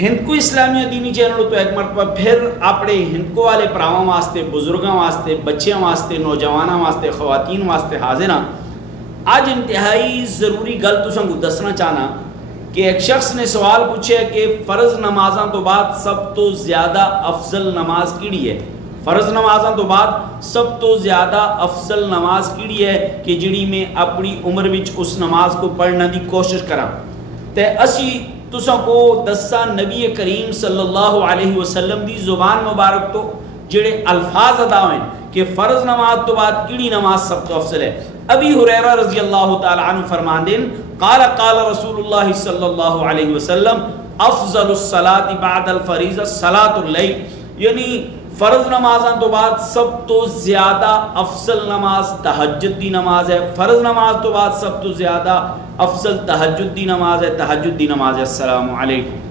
ہند کو اسلامی دینی چینل تو ایک مرتبہ پھر اپنے ہند کو والے پراواں واسطے، بزرگاں واسطے، بچیاں واسطے، نوجواناں واسطے، خواتین واسطے حاضر ہاں۔ آج انتہائی ضروری گل تساں کو دسنا چاہنا کہ ایک شخص نے سوال پوچھا کہ فرض نمازاں تو بعد سب تو زیادہ افضل نماز کیڑی ہے؟ فرض نمازاں تو بعد سب تو زیادہ افضل نماز کیڑی ہے کہ جڑی میں اپنی عمر وچ اس نماز کو پڑھنے دی کوشش کراں؟ تے اسی تساں کو دسا نبی کریم صلی اللہ علیہ وسلم دی زبان مبارک تو جڑے الفاظ ادا ہوئے کہ فرض نماز تو بعد کیڑی نماز سب تو افضل ہے۔ ابی ہریرہ رضی اللہ تعالی عنہ فرماندین قال قال رسول اللہ صلی اللہ علیہ وسلم افضل الصلاۃ بعد الفریضہ صلاۃ اللیل، یعنی فرض نمازاں تو بعد سب تو زیادہ افضل نماز تہجد دی نماز ہے۔ فرض نماز تو بعد سب تو زیادہ افضل تہجد دی نماز ہے، تہجد دی نماز ہے۔ السلام علیکم۔